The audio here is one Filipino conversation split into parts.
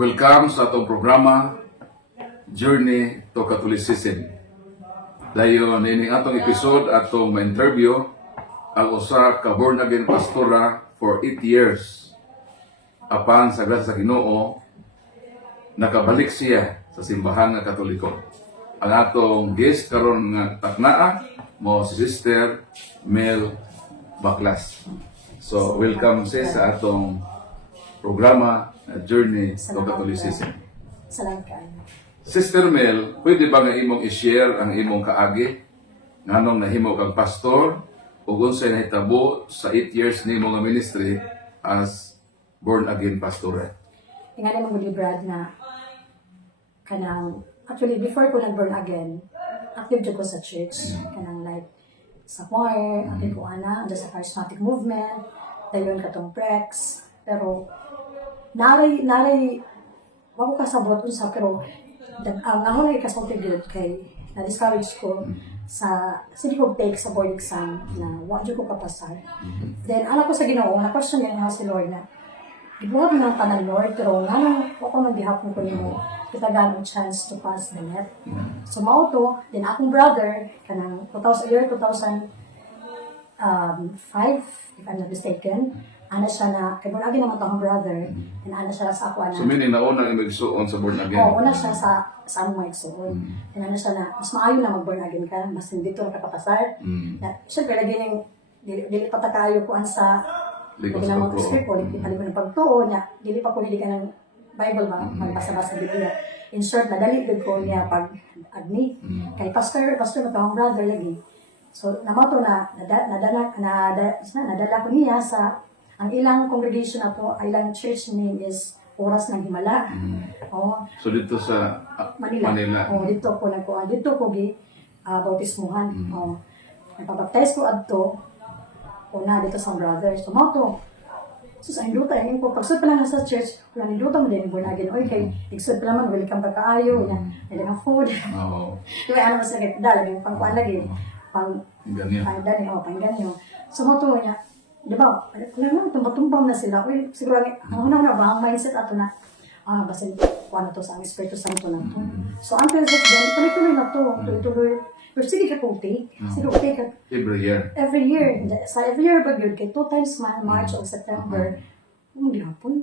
Welcome sa atong programa Journey to Catholicism. Dayon ini atong episode atong ma-interview ang usa ka born again pastora for 8 years. Apan sa grasya sa Ginoo nakabalik siya sa simbahan nga Katoliko. Ang atong guest karon nga taknaa mo si Sister Mel Baklas. So welcome sa atong programa Journey to Catholicism. Salamat kayo. Sister Mel, pwede ba nga imong i-share ang imong kaagi nganong nahimo kang pastor ug unsay nahitabo sa 8 years nimo nga ministry as born again pastor? Nga naman mo Brad na kanang actually before ko nag-born again, active jud ko sa church. Kanang like sa choir, active ko ana, under sa charismatic movement, dayon katong prex, pero naray wako kasabot unsa pero ang ako na ikasulti gyud kay na-discourage ko sa sige ko take sa board exam na wa jud ko kapasar. Then alam ko sa Ginoo na question niya si Lord na gibuhat man ang tanan Lord pero ngano wa ko man gihapon ko nimo kita ganong chance to pass the net. So mao to then akong brother kanang 2005 if I'm not mistaken. Ana siya na, kay born again naman akong brother, and ana siya sa ako, ana. So meaning nauna ang magsuon sa born again? Oo, una siya sa among mga igsuon. And ana siya na, mas maayo na mag-born again ka, mas hindi ito nakakapasar. Siyempre, lagi niyang, dili patakayo ko sa, lagi na mga script ko, dili pa ng pagtuo niya, dili pa ko hindi ka ng Bible ba, magbasa-basa Biblia. In short, nadali ko niya pag-admit. Kay pastor na akong brother lagi. So, namato na, nadala ko niya sa, ang ilang congregation na po, ilang church name is Oras ng Himala. Oh. So dito sa Manila. Oh, dito ko bautismuhan. Oh. Nagpabaptize ko adto una dito sa brother. So mo to. So sa induta ko pagsud pa lang sa church, wala induta mo din born again. Oy kay igsud pa naman welcome pa kaayo na. Nila food. Oo. Kaya ano sa dala yung pangkuan lagi. Ganyan. Pangganyo. So mo to niya. Di ba? Alam mo, tumbang na sila. Uy, siguro, ang una ba, ang mindset ato na, basin, kung ano to sa Espiritu Santo na to. So, until then, tuloy-tuloy na to. Tuloy-tuloy. Pero sige ka kung take. Sige kung take. Every year. Every year. Sa every year ba yun? Kay 2 times man, March o September. Hindi hapon.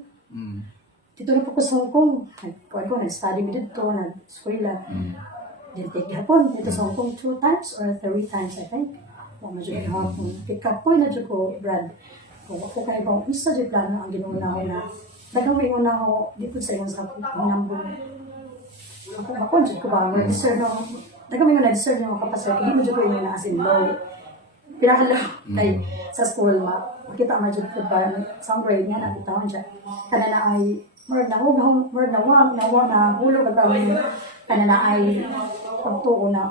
Dito na po ko sa Hong Kong. Nag-study mo dito, nag-eskwela. Dito take hapon. Dito sa Hong Kong 2 times or 3 times, I think. O medyo hapon. Kikapoy na dyan ko, Brad. Kung ako kayo bang isa dyan plano ang ginuna ko na nagawin ko na ako dito sa iyong sa nambong. Ako dyan ko ba? Register na nagawin ko na-register niyo kapasal. Hindi mo dyan ko yung na-asin law. Pinakala kay sa school, makita mo dyan ko ba? Sa grade nga, nakita ko dyan. Kana na ay, na hulog at kana na ay pagtuo na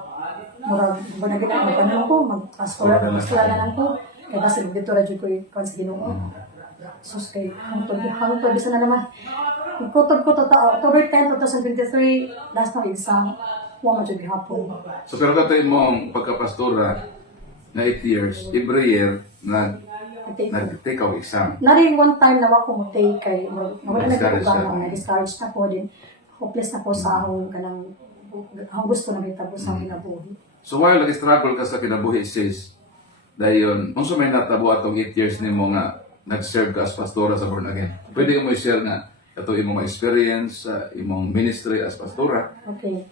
murag nagiging magpanong ko, mag-askola na lang ko. Kaya kasi dito radyo ko yung sa Ginoo. Sus kay hangtod bisa na naman. Nagkutod ko October 10, 2023, last na exam. Huwag madyo gihapon. So pero katay mo ang pagkapastora na 8 years, every year nag-take out exam. Naring one time na wako mo take kay nawala na ko ba na-discourage na po din. Hopeless na po sa akong kanang ang gusto na kita po sa kinabuhi. So while nag-struggle ka sa kinabuhi sis, dayon, unsa may natabo atong 8 years nimo nga nag-serve ka as pastora sa born again? Pwede mo i-share na ito imong experience sa imong ministry as pastora? Okay.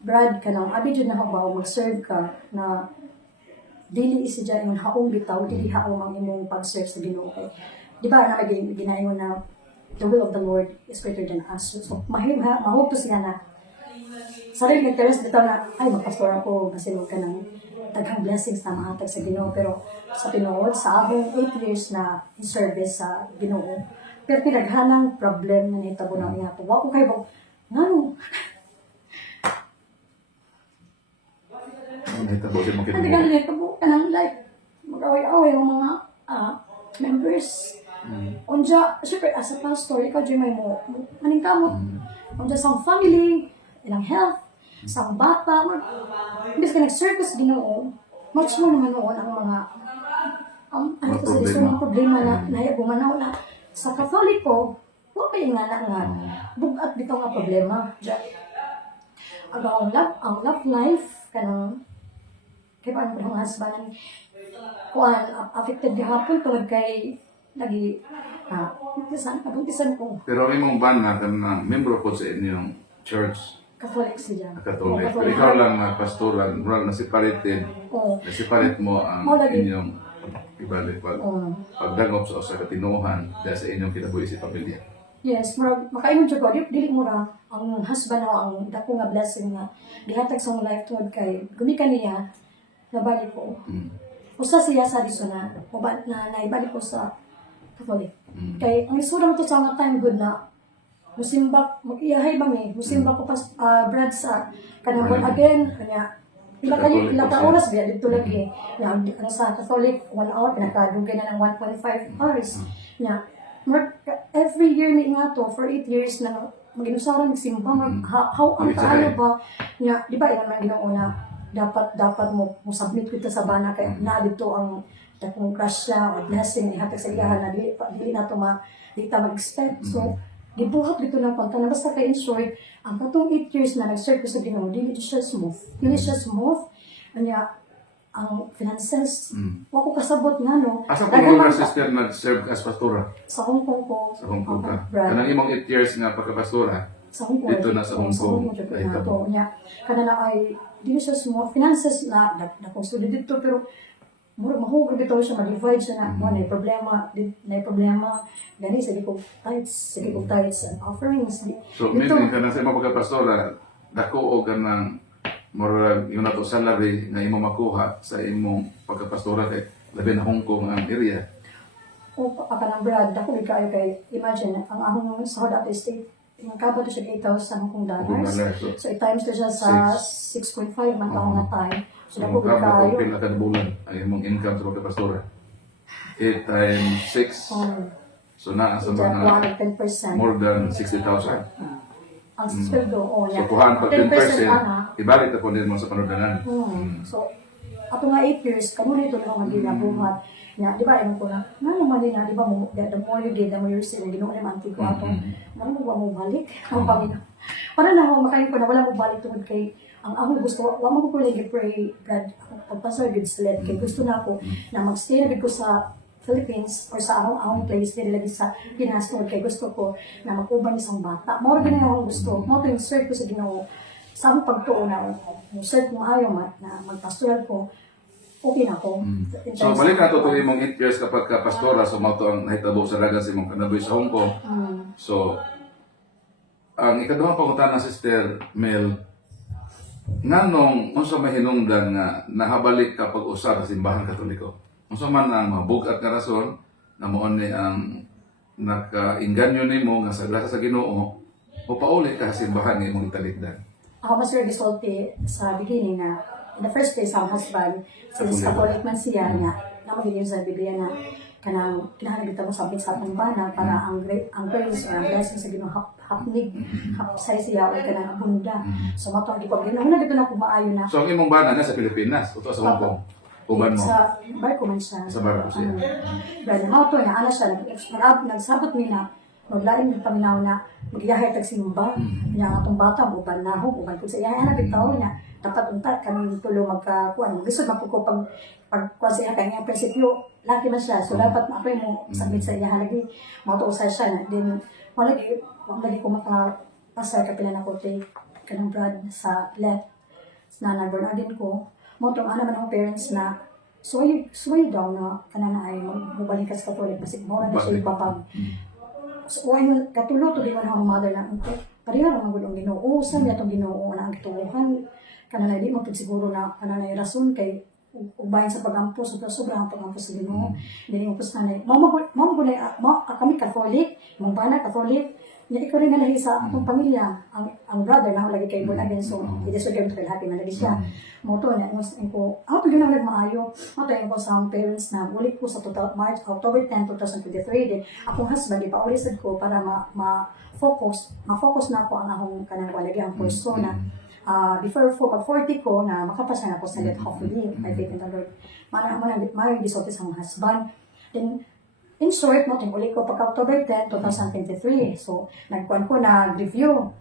Brad, kanang abi jud na ba mag-serve ka na dili isa dyan yung haong bitaw, dili haong ang imong pag-serve sa Ginoo. Di ba na ginaingon na the will of the Lord is greater than us. So mahog to siya na sarili nag-teres dito na, ay, magpastor ako kasi huwag ka ng daghang blessings na mahatag sa Ginoo. Pero sa tinuod, sa akong 8 years na in-service sa Ginoo, pero pinaghanang problem na nahitabo na niya. Huwag ko kayo, ngano? Ano nahitabo din mo Hindi kinabuhi? ka nahitabo ka ng like, mag-away-away ang mga members. Unja, syempre, as a pastor, ikaw dyan may mo, maning kamot. Unja sa family, ilang health, sa bata, imbes ka nag-serve sa Ginoo, much more naman noon ang mga ano ko sa mga problema na nahiyag bumanaw na sa Katoliko, Wa kay nga na nga bugat bitaw nga problema. Ang love life kanang kay paano ko ang husband kuan affected gihapon tungod kay lagi buntisan ko Pero ang imong bana ka na membro po sa inyong church, Catholic siya. Catholic. Pero Catholic. ikaw lang na pastoral, murag na separated, Oo. na separate mo ang Mo lagi. inyong ibalik Oo. pagdangop sa usa ka tinuohan dahil sa inyong kinabuhi sa pamilya. Yes, murag makaingon jud ko dili mo ra ang husband na ang dako nga blessing nga gihatag sa akong life tungod kay gumikan niya nabalik ko. Usa siya sa diso na naibalik ko sa Catholic. Kay ang isura mo to sa mga time good na musimba mag-iyahay ba mi musimba ko pas Brad sa kanang born again kanya pila ka oras biya dito lagi na ang sa Catholic 1 hour pinakadugay na ng 1.5 hours nya every year ni nga to for 8 years na maginusaran nagsimba how ang kaano ba nya di ba ina man Ginoo na dapat mo submit kita sa bana kay na dito ang dakong crush siya o blessing ni hatag sa iyahan na dili na to di ta mag-expect so gibuhat dito ng pagkana basta kay in short ang katong 8 years na nag-serve ko sa Ginoo dili siya smooth anya ang finances wa ko kasabot nga no Asa po mga sister nag-serve as pastora? sa Hong Kong ko Sa Hong Kong ka? Brad. Kanang imong 8 years nga pagkapastora, Sa Hong Kong. Dito na sa Hong Kong. jud Ay, na tabo. to niya. Kana na ay dili siya small finances na consolid dito pero mura mahugod bitaw siya mag-divide siya na mo na problema gani sige kog tithes and offerings. so meaning ka na sa imong pagkapastora, dako o ganang murag yung nato salary nga imo makuha sa imong pagkapastora kay labi na Hong Kong ang area. O kanang Brad dako kayo kay imagine ang ahong sa Hodap Estate yung kabot siya 8,000 Hong Kong dollars. So i-times ko siya sa 6.5 man taong nga time. So dako Kung kayo. kung pila ka na bulan ang imong income sa pagkapastora. 8 times 6. So na sa mga 10%. more than 60,000. Ang sweldo, So kuhaan pag 10%, ibalik na po din mo sa panudanan. So, ato nga 8 years, kamo nito na mga ginabuhat. Nga, di ba, ayun ko na, nga naman din na, di ba, the more you did, the more you sin, ginoon naman antig ko ato, ano mo balik? Ang Panginoon. Para na ako makain ko na wala mo balik tungod kay, ang ako gusto, wala mo ko lagi pray, God, pagpasar good sled, kay gusto na ako, na magstay na ko sa Philippines or sa akong place dili lagi sa Pinas tungod kay gusto ko na mag-uban isang bata. Mao gyud akong gusto. Mao to yung serve ko sa Ginoo. Sa akong pagtuo na serve ko maayo na magpastoral ko. Okay na ako. So balik na to imong 8 years kapag ka pastora, so mao to ang nahitabo sa dagan sa imong kanaboy sa Hong Kong. So ang ikaduhang pangutana Sister Mel, nganong unsa may hinungdan nga nahabalik ka pag-usa sa simbahan Katoliko? Unsa man ang mabugat nga rason na mao ni ang naka-inganyo nimo nga sa grasya sa Ginoo o pauli ka sa simbahan nga imong italikdan? Ako mas resulti sa beginning na in the first place ang husband since Catholic man siya nga na magiging sa Biblia na kanang kinahanglan kita mo sabit sa atong bana para ang grace or ang blessing sa Ginoo hapnig hapsay siya o kanang abunda. So mato ang gipag Ginoo na dito na ko maayo na. So ang imong bana na sa Pilipinas, uto sa Hong Kong. Uban mo. Sa barko man siya. Sa barko siya. Brother, mao to na ana siya nagsabot nila maglain ng paminaw na magiyahay tag simba nya atong bata mo uban na ho uban ko sa iya ana bitaw na dapat unta kami tulo magkakuan gusto man ko pag kuan sa kanya prinsipyo laki man siya so dapat ako mo sabit sa iya lagi mao to usay siya na then wala lagi ko makapasar kapila na ko tay kanang Brad sa left na Bernardin ko mo to ana man ang parents na suway daw na kanana ay mubalik ka sa Catholic kasi mo na siya ipapag so ayun katulo to di man ang mother na pareha naman gud ang Ginoo sa niya tong Ginoo na ang gituhan kanana di mo pud siguro na kanana ay rason kay ubayan sa pagampo sobra ang pagampo sa Ginoo dili mo pud sanay kami Catholic mong bana Catholic nya ikaw rin nalahi sa atong pamilya ang brother na lagi kay born again so i-disregard ko happy na lagi siya mo to nya ko ako gyud na maayo mo to ko sa parents na ulit ko sa October 10, 2023 din akong husband ipaulisad ko para ma-focus na ako ang akong kanang lagi ang persona before pag 40 ko na makapasa na ako sa let hopefully I faith in the Lord man gisulti sa husband then in short, no, tinguli ko pagka October 10, 2023. So, nagkuhan ko, nag-review.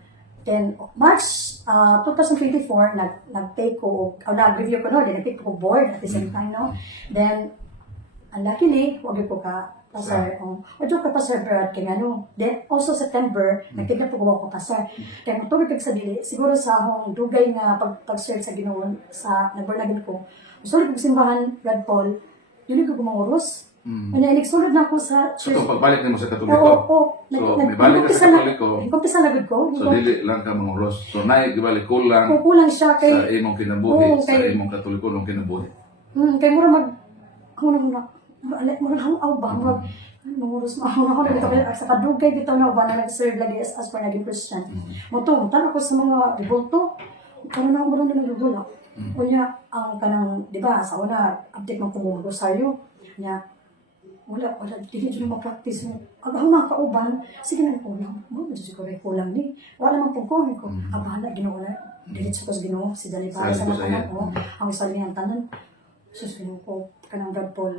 Then, March 2024, nag-take ko, o nag-review ko, no, then nag-take ko board at the same time, no. Then, luckily, wag ko ka pasar. Ojo ka pasar Brad kay ano. Then also September, nagtignan po ko pasar. Kaya matulog kag sa dili, siguro sa akong dugay nga pag-serve sa Ginoo sa nagbornagin ko. Sulod kog simbahan Brad Paul, yun ko gumanguros. Ano nagsulod na ako sa church. So, pagbalik nimo sa Oo, Katoliko. oo. So, may balik ka sa Katoliko. Nagkumpisa na gud ko. So, dili lang ka manguros. So, naay gibalik kulang Kulang siya kay sa imong kinabuhi, Oo, sa kay- imong Katoliko nung kinabuhi. kay mura mag ako na alit mo lang aw ba mag mangurus mo ako dito kay sa kadugay dito na ba na nag-serve lagi as for naging Christian. Mo to, tanong ko sa mga revolto, ano na mo na nagdudula. Unya ang kanang di ba sa una update ng kung rosaryo nya wala dili jud mo practice mo. Ang mga kauban sige na ko lang. Mo jud ko ray kulang ni. Wala man pug ko. Abala Ginoo na. Dili sa Ginoo si Dali para sa Salamat sa tanan iyo. mo. Ang sabi niyang tanan. Susunod ko kanang Brad Paul.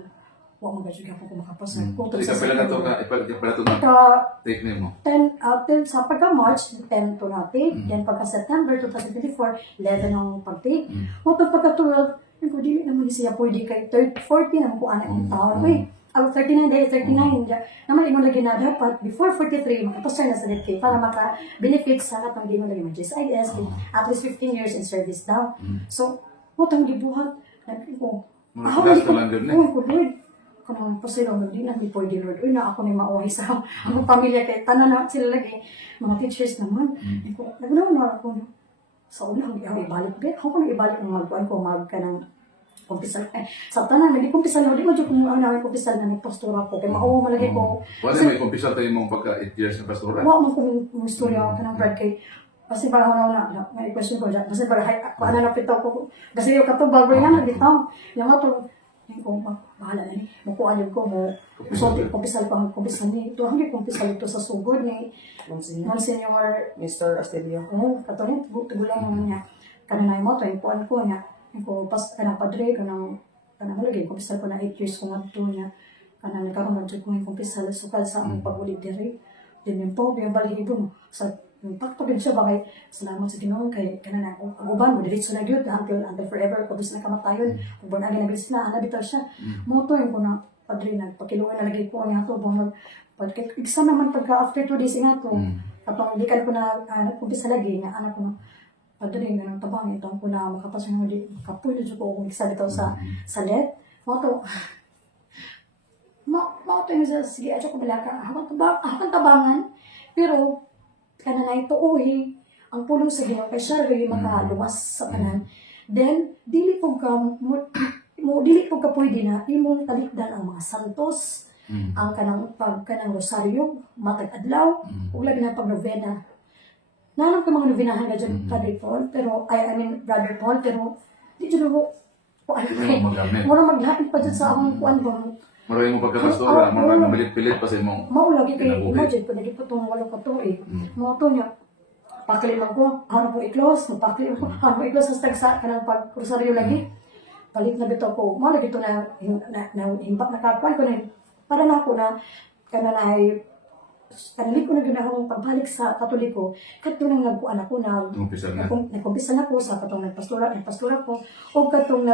Wa mo gajud ako makapasa. Ikaw pala na to ka, pala to na Ka take nimo. 10 sa pagka-March, 10 to na-take. Then pagka-September 2024, 11 ang pag-take. O pagka-12, ko dili naman siya pwede kay 40 naman ko anak yung taon. Uy, 39 dahil 39. Naman imo lagi na dapat before 43, makapasar na sa DK para maka-benefit sa katong di mo lagi mag-GSIS. At least 15 years in service daw. So, mo tang gibuhat. Ko, Mura ka lang dun, eh. ko, Lord. Kanang pasilong, hindi na di pwede, Lord. Uy, na ako ni mauhay sa akong pamilya kay tanan na sila lagi. Mga teachers naman. Nagnaw na ako. Sa una, ako ibalik. Ako ko ibalik ng magkuhan ko, kanang kumpisal. Sa tanan, hindi kumpisal na. Hindi mo dyan kung ano kumpisal na nagpastura ko. Kaya mauho malagi ko. Wala may kumpisal tayo mong pagka 8 years na pastora. Wa man kung istorya kanang Brad kay kasi para na may question ko dyan. Kasi para paano na pitaw ko. Kasi yung katubag rin na bitaw. Yung nga to, yung ko, bahala na ni. Mukuan yung ko mo. So, kumpisal pa ang kumpisal ni. Ito, hanggang kumpisal ito sa sugod ni Monsignor Mr. Astilio. Oo, katuloy, tugulang naman niya. Kanina yung moto, yung puan ko niya. Yung ko, kanang padre, kanang lagi, kumpisal ko na 8 years kung ato niya. Kanang nagkaroon ng ko yung kumpisal, sukal sa among pag-ulit diri. Then yung po, yung balihibo mo. Sa pagpagin siya, bakay, salamat sa Ginoo kay kanana, ang uban mo, diretso na yun, until forever, kabis na kamatayon. Kung ba naging nabis na, bitaw siya. Moto, yung ko na, padre, nagpakiluan na lagi po niya to, bang isa naman pagka after 2 days nga to, kapag hindi ka ko na nagkumpisa lagi, nga anak ko na, padre, nga nang tabang, ito ko na makapasok na hindi, kapoy na dyan ko kung isa bitaw sa let. Moto, Mauto yung sige, at ko balaka, hakang tabangan, pero, kananay tuuhi, ang pulong sa Ginoo kay siya rin makaluwas sa kanan. Then, dili po ka pwede na, imong talikdan ang mga santos, ang kanang rosaryo, matag adlaw, ug labi na pag novena. Nalang ko mga novinahan na dyan, Padre Paul, pero, Brother Paul, pero, di dyan ako, mura maghapit pa dyan sa akong kuan ba, Maraming mo pagkapastora, maraming mapilit-pilit pa sa imong maulagi kay kinabuhi. imagine, kung naging patong walo ka to eh. Mga to niya, pakiliman ko, ano po i-close, mapakiliman ko, ano po i-close, hasta sa kanang pag-rosaryo lagi. Palit na bito ko, mga dito na himpak na kakuan ko na, para na ako na, kanalik ko na ginahong pagbalik sa Katoliko, katong nang nagkuan ako na, Umpisal na. nagkumpisa na ko sa katong nagpastura ko, o katong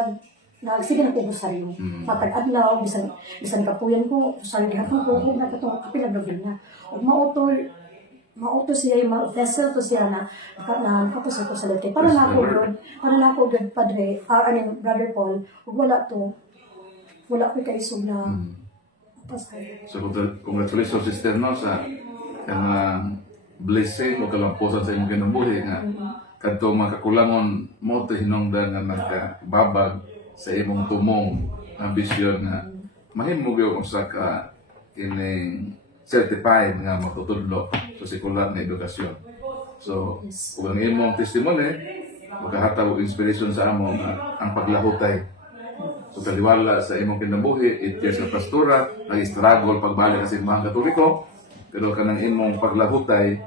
sige na ko rosaryo. Matag-adlaw, bisan kapuyan ko, rosaryo gihapon ko, huwag na katong apilagagil na. O mauto siya, vessel to siya na nakapasok ko sa lete. Para na ako good Padre, Brother Paul, ug wala ko kaisog na pasay. So, congratulations, sister, no, sa blessing o kalamposan sa imong kinabuhi nga kadto mga kakulangon mo to hinungdan nga nagkababag sa imong tumong ambisyon nga mahimo gyud usa ka kining certified nga matutudlo sa sekular nga edukasyon. So, kung ang imong testimony magkahatag og inspiration sa amo nga ang paglahutay. So, kaliwala sa imong kinabuhi, 8 years sa pastora, nag-struggle pagbalik sa simbahan Katoliko, pero kanang imong paglahutay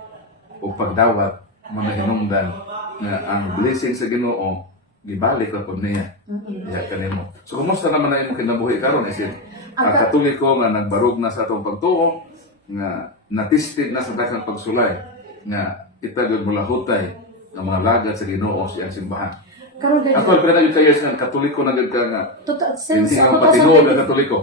o pagdawat manahinungdan nga ang blessing sa Ginoo gibalik ra pud niya. Iya kanimo. So kumusta naman na imong kinabuhi karon isin? ang Katoliko nga nagbarog na sa atong pagtuo nga natistig na sa daghang pagsulay nga itagod mula hutay ng mga lagad sa Ginoo siyang simbahan. Karon gani. Ako pala na kayo sa Katoliko na gud ka nga Since hindi ka patinuod nga Katoliko.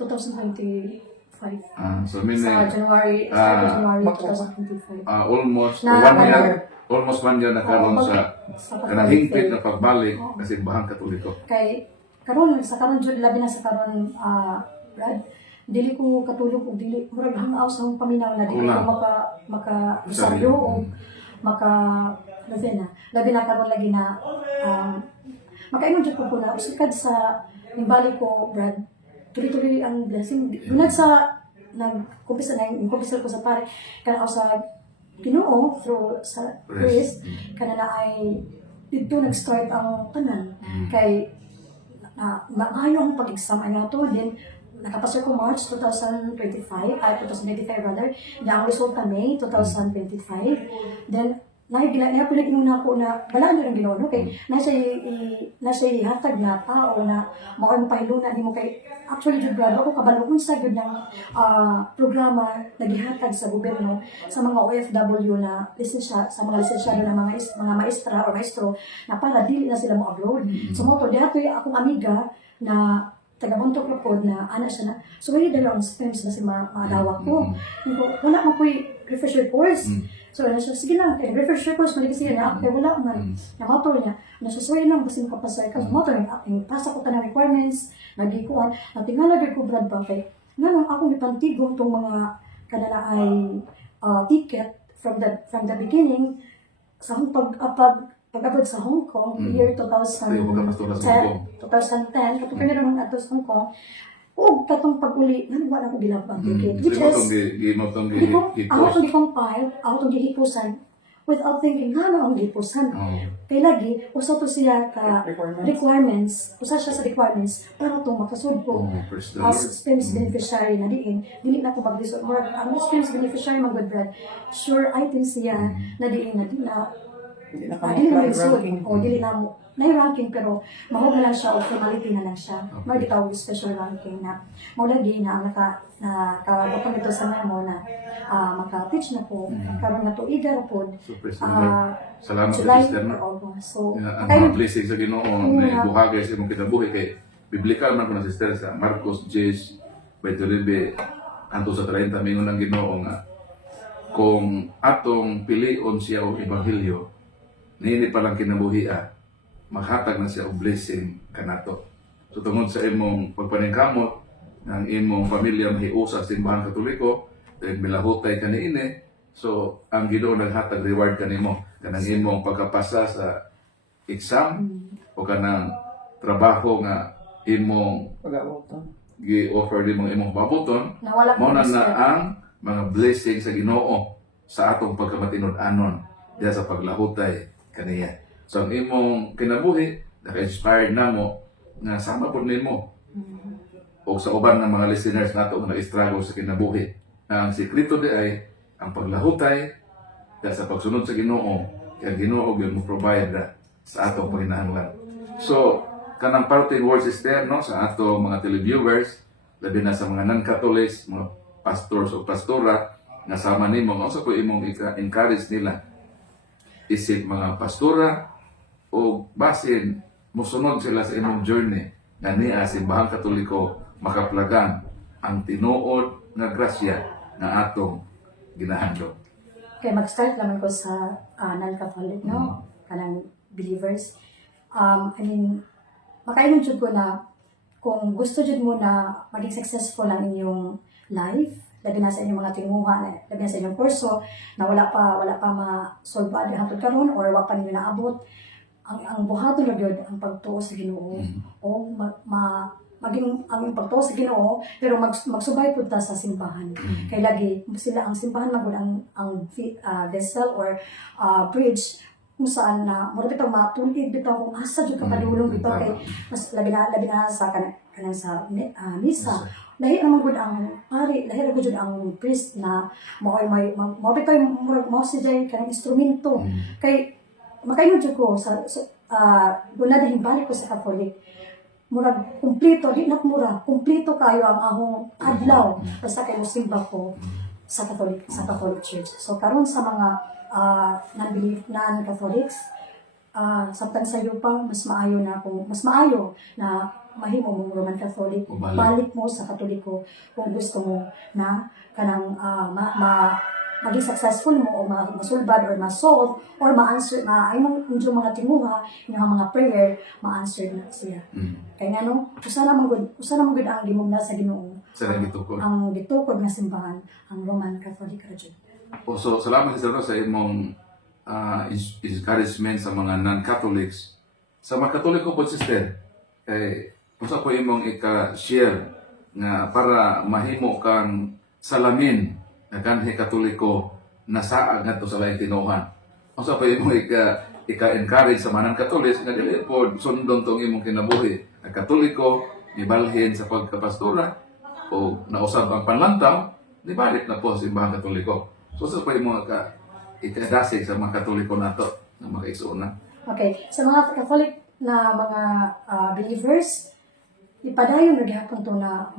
2025. So meaning Sa January, January 2025. almost Na- 1 year, na- almost 1 year na karon sa kanang hingpit na pagbalik sa simbahang Katoliko. Kay karon sa karon jud labi na sa karon Brad, dili ko katulog og dili murag hangaw sa akong paminaw na dili Wala. ko maka isaryo o maka labi na karon lagi na makaingon jud ko na usikad sa nimbalik ko Brad, tuloy-tuloy ang blessing dunag sa nagkumpisa ko sa pare kana sa Ginoo through sa priest kana na ay dito nag-start ang tanan kay maayo ang pag-exam ay nato din nakapasa ko March 2025 rather na ang resulta May 2025 then na pinag-inuna ko na wala na rin Ginoo no kay nasa ihatag na tao na maon pahiluna nimo kay actually jud brad ako kabalo kung sa gud ng programa nagihatag sa gobyerno sa mga OFW na lisensya sa mga lisensyado na mga maestra o maestro na para dili na sila mo abroad so mo to dato akong amiga na taga-buntok na pod na ana siya na so wala daw ang stems na si madawak ko wala mo ko'y refresher course so na siya sige lang kay refresher course man kasi na kay wala man na motor niya na siya so lang basin ka pasay ka motor niya pasa ko tanang requirements nadi ko na tingala gid ko brad ba kay nganong ako gipantigom tong mga kanala ay ticket from the beginning sa akong pag-abot sa Hong Kong, year 2010, kapag kanya naman ato sa Hong Kong, katong pag-uli, wala ko ginabang ticket. Which is, ako itong di-compile, ako itong dihipusan, without thinking, ang dihipusan. Kaya lagi, usa to siya ka requirements, usa siya sa requirements, para itong makasud ko. As STEMS beneficiary na diin, dili na ko mag-disod. Ang STEMS beneficiary mag-good brad, sure item siya na diin na dili na ranking. O dili na mo. Na ranking pero mahog na lang siya o formality na lang siya. Mga gitawag special ranking na mo lagi na nakabutang ito sa memo na maka-teach na po. Karon na tuiga po. Salamat sa July Sister na. So, Ang mga blessing sa Ginoo na buhagay sa imong kinabuhi kay biblikal man ko na Sister sa Marcos 10:29 anto sa 30 mingon ng Ginoo nga kung atong pilion siya og ebanghelyo nini pa lang kinabuhia maghatag na siya og blessing kanato. So tungod sa imong pagpaningkamot ng imong pamilya mahiusa sa simbahan Katoliko dahil milahutay kaniini so ang Ginoo naghatag reward kanimo kanang imong pagkapasa sa exam o kanang trabaho nga imong gi-offer imong pabuton mao na ang mga blessing sa Ginoo sa atong pagkamatinud-anon diha sa paglahutay kaniya. So ang imong kinabuhi naka-inspired namo nga sama pud nimo o sa uban ng mga listeners nato nga nag-struggle sa kinabuhi. Ang sikreto di ay ang paglahutay dahil sa pagsunod sa Ginoo kay Ginoo gyud mo provide sa atong panginahanglan. So kanang parting words is there no sa atong mga televiewers labi na sa mga non-Catholics, mga pastors o pastora nga sama nimo nga usa ko imong encourage nila isip mga pastora o basin musunod sila sa imong journey nga niya simbahang Katoliko makaplagan ang tinuod nga grasya nga atong ginahandog. Okay, mag-start naman ko sa non-Catholic, no? Kanang believers. Makainom jud ko na kung gusto jud mo na maging successful ang inyong life, labi na sa inyong mga tinguha, labi na sa inyong kurso, na wala pa ma-solve pa hangtod karon or wala pa ninyo naabot, ang buhaton na gyud ang pagtuo sa Ginoo o maging ang pagtuo sa Ginoo pero magsubay pud ta sa simbahan. Kay lagi sila ang simbahan magud ang vessel or bridge kung saan na mura bitaw matulid bitaw kung asa jud ka padulong bitaw kay mas labi na sa kanang sa misa. Lahi naman gud ang pari, lahi ra gud ang priest na mao bitaw mo si jay kanang instrumento. Kay makaingon jud ko sa una din balik ko sa Catholic. murag kumpleto, di na mura, kumpleto kayo ang ahong adlaw basta kayo simba ko sa Catholic Church. So karon sa mga non-Catholics, samtang sa iyo pa mas maayo na mahimo mo Roman Catholic, balik mo sa Katoliko kung gusto mo na kanang maging successful mo o masulbad or ma-solve or ma-answer ayong mga tinguha, yung mga prayer, ma-answer na siya. Kaya nga no, usa na magud ang gimugna sa Ginoo. Ang gitukod nga simbahan, ang Roman Catholic Religion. So, salamat sa sa imong encouragement sa mga non-Catholics. Sa mga Katoliko po, sister, usa po imong ika-share nga para mahimo kang salamin na kanhi Katoliko na saag ngadto sa laing tinuhan. Usa po imong ika-encourage sa mga non-Catholics nga dili po sundon tong imong kinabuhi. Ang Katoliko ibalhin sa pagkapastora o nausab ang panlantaw, nibalik na po sa simbahan Katoliko. So, sa pa yung mga ikadasig sa mga Katoliko nato na mga isuuna. Okay. Sa mga Catholic na mga believers, ipadayon na gihapon to na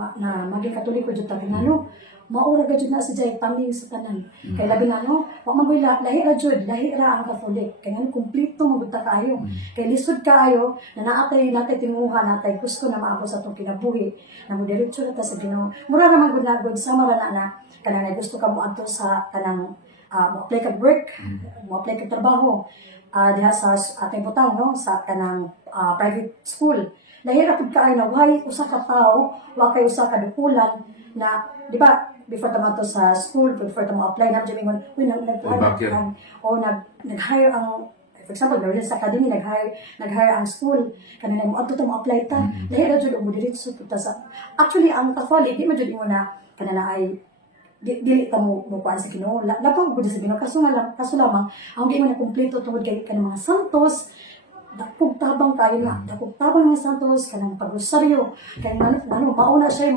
maging Katoliko jud ta kinano. Maura gud na sa jay pamilya sa tanan. Kay labi na no, wa man lahi ra ang Catholic. Kay ngano kumpleto magud ta kaayo. Kay lisod kaayo na natay tinguha natay gusto na maabot sa atong kinabuhi. Na mo diretso na ta sa Ginoo. Mura ra man gud na gud sama ra na kanang gusto ka mo adto sa kanang mo-apply ka work, mo-apply ka trabaho, diha sa ating butang, no? Sa kanang private school. Lahira pud kaayo na why usa ka tawo, wa kay usa ka dukulan na, di ba, before tama to sa school, before tama apply na dyan mingon, uy, nag-hire ang, for example, meron sa academy, nag-hire ang school, kanina mo, ato mo apply ta, lahira dyan, umudiritso po ta sa, actually, ang Catholic, di mo dyan mo na, kanina ay, dili ta mo kuan sa Ginoo labaw gud sa Ginoo kaso lamang ang di mo na kumpleto tungod kay kanang mga santos dakog tabang kayo na dakog tabang mga santos kanang pagrosaryo kay mauna siya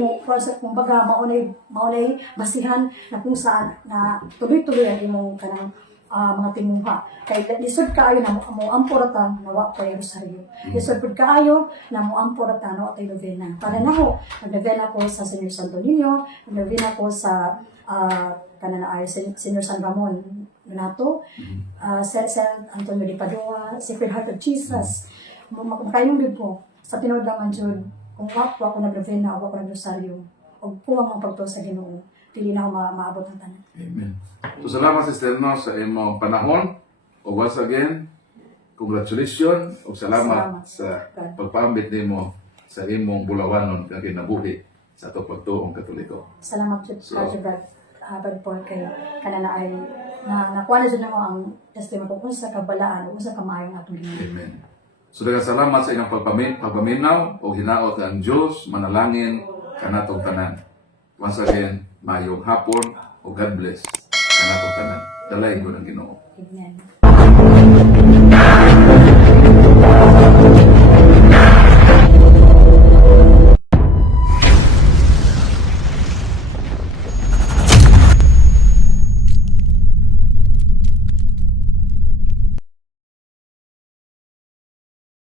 mo process kumbaga maunay basihan na kung saan na tuloy-tuloy ang imong kanang mga tinguha. Kay lisod kaayo na mo amporatan na wa pay rosaryo. Lisod pud kaayo na mo amporatan na wa tay novena. Para nako, nag-novena ko sa Senyor Santo Niño, nag-novena ko sa kanana ay Senyor San Ramon nato, Saint Antonio de Padua, Sacred Heart of Jesus. Makayong gid po sa tinuod naman jud kung wa ko nag-novena o wa ko nag-rosaryo og kuwang ang pagtuo sa Ginoo. Dili na ako maabot ang tanan. Amen. So, salamat Sister No sa imong panahon. O once again, congratulations o salamat sa pagpaambit nimo sa imong bulawanon nga kinabuhi sa atong pagtuong Katoliko. Salamat jud Brad Paul kay kanana ay nakuha na jud namo ang testimony kung sa kabalaan o sa kamayong atong Ginoo. Amen. So, daghang salamat sa inyong pagpaminaw o hinaot ang Diyos, manalangin kanatong tanan. Once again, mayong hapon o God bless kanatong tanan. Dalain ko ng Ginoo. Amen.